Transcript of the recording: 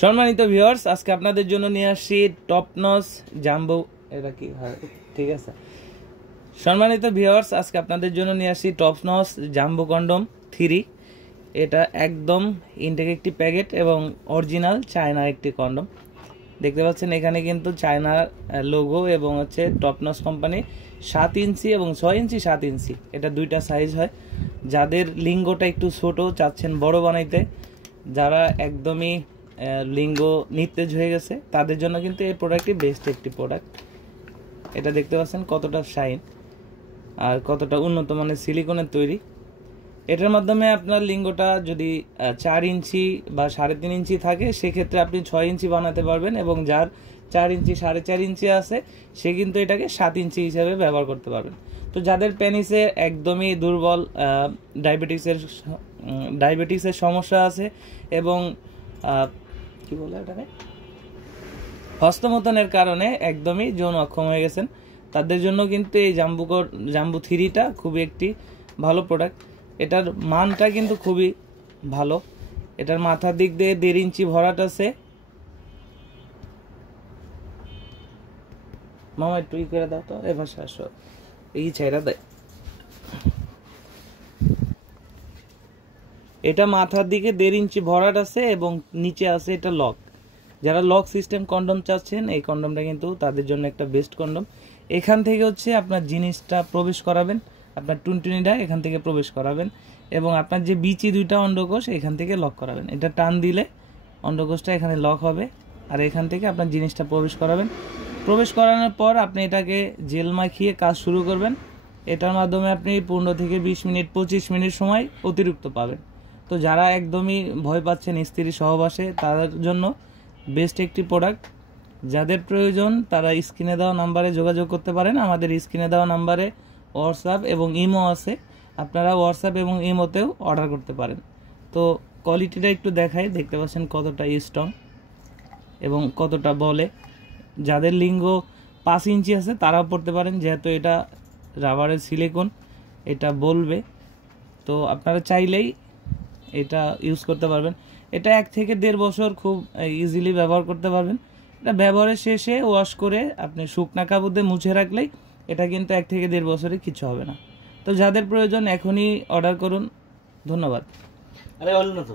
সম্মানিত ভিউয়ার্স, আজকে আপনাদের জন্য নিয়ে আসছি টপ নচ জাম্বো, এটা কি হয় ঠিক আছে। সম্মানিত ভিউয়ার্স, আজকে আপনাদের জন্য নিয়ে আসছি টপ নচ জাম্বো কন্ডম 3। এটা একদম ইনটেক একটি প্যাকেট এবং অরিজিনাল চায়নার একটি কন্ডম। দেখতে পাচ্ছেন এখানে কিন্তু চায়নার লোগো এবং হচ্ছে টপ নচ কোম্পানি 7 ইঞ্চি এবং 6 ইঞ্চি 7 ইঞ্চি এটা দুইটা সাইজ হয়। যাদের লিঙ্গটা একটু ছোট চাচ্ছেন বড় বানাইতে, যারা একদমই লিঙ্গ নিস্তেজ হয়ে গেছে, তাদের জন্য কিন্তু এই প্রোডাক্টটি বেস্ট একটি প্রোডাক্ট। এটা দেখতে পাচ্ছেন কতটা শাইন আর কতটা উন্নত মানের সিলিকনের তৈরি। এটার মাধ্যমে আপনার লিঙ্গটা যদি 4 ইঞ্চি বা 3.5 ইঞ্চি থাকে, সেক্ষেত্রে আপনি 6 ইঞ্চি বানাতে পারবেন, এবং যার 4 ইঞ্চি 4.5 ইঞ্চি আছে সে কিন্তু এটাকে 7 ইঞ্চি হিসাবে ব্যবহার করতে পারবেন। তো যাদের পেনিসে একদমই দুর্বল ডায়াবেটিসের সমস্যা আছে এবং কি বলে এটাকে হস্তমৈথুনের কারণে একদমই যৌন অক্ষম হয়ে গেছেন, তাদের জন্য কিন্তু এই জাম্বো 3টা খুবই একটি ভালো প্রোডাক্ট। এটার মানটা কিন্তু খুবই ভালো। এটার মাথার দিক দিয়ে 1.5 ইঞ্চি ভরাট আছে। মামা একটু করে দাও তো, এবার আসো এই ছেড়া দেয়। এটা মাথার দিকে 1.5 ইঞ্চি ভরাট আছে এবং নিচে আছে এটা লক। যারা লক সিস্টেম কন্ডম চাচ্ছেন, এই কন্ডমটা কিন্তু তাদের জন্য একটা বেস্ট কন্ডম। এখান থেকে হচ্ছে আপনার জিনিসটা প্রবেশ করাবেন, আপনার টুনটুনিটা এখান থেকে প্রবেশ করাবেন, এবং আপনার যে বিচি 2টা অন্ডকোষ এখান থেকে লক করাবেন। এটা টান দিলে অন্ডকোষটা এখানে লক হবে, আর এখান থেকে আপনার জিনিসটা প্রবেশ করাবেন। প্রবেশ করানোর পর আপনি এটাকে জেল মাখিয়ে কাজ শুরু করবেন। এটার মাধ্যমে আপনি 15 থেকে 20 মিনিট 25 মিনিট সময় অতিরিক্ত পাবেন। তো যারা একদমই ভয় পাচ্ছেন স্ত্রী সহবাসে, তাদের জন্য বেস্ট একটি প্রোডাক্ট। যাদের প্রয়োজন তারা স্ক্রিনে দেওয়া নাম্বারে যোগাযোগ করতে পারেন। আমাদের স্ক্রিনে দেওয়া নাম্বারে হোয়াটসঅ্যাপ এবং ইমো আছে, আপনারা হোয়াটসঅ্যাপ এবং ইমোতেও অর্ডার করতে পারেন। তো কোয়ালিটিটা একটু দেখাই, দেখতে পাচ্ছেন কতটা স্ট্রং এবং কতটা বলে। যাদের লিঙ্গ 5 ইঞ্চি আছে তারাও পড়তে পারেন, যেহেতু এটা রাবারের সিলিকন, এটা বলবে। তো আপনারা চাইলেই এটা ইউজ করতে পারবেন। এটা 1 থেকে 1.5 বছর খুব ইজিলি ব্যবহার করতে পারবেন। এটা ব্যবহারের শেষে ওয়াশ করে আপনি শুকনা কাপড় দিয়ে মুছে রাখলেই এটা কিন্তু 1 থেকে 1.5 বছরে কিছু হবে না। তো যাদের প্রয়োজন এখনই অর্ডার করুন। ধন্যবাদ। আরে বলুন না তো।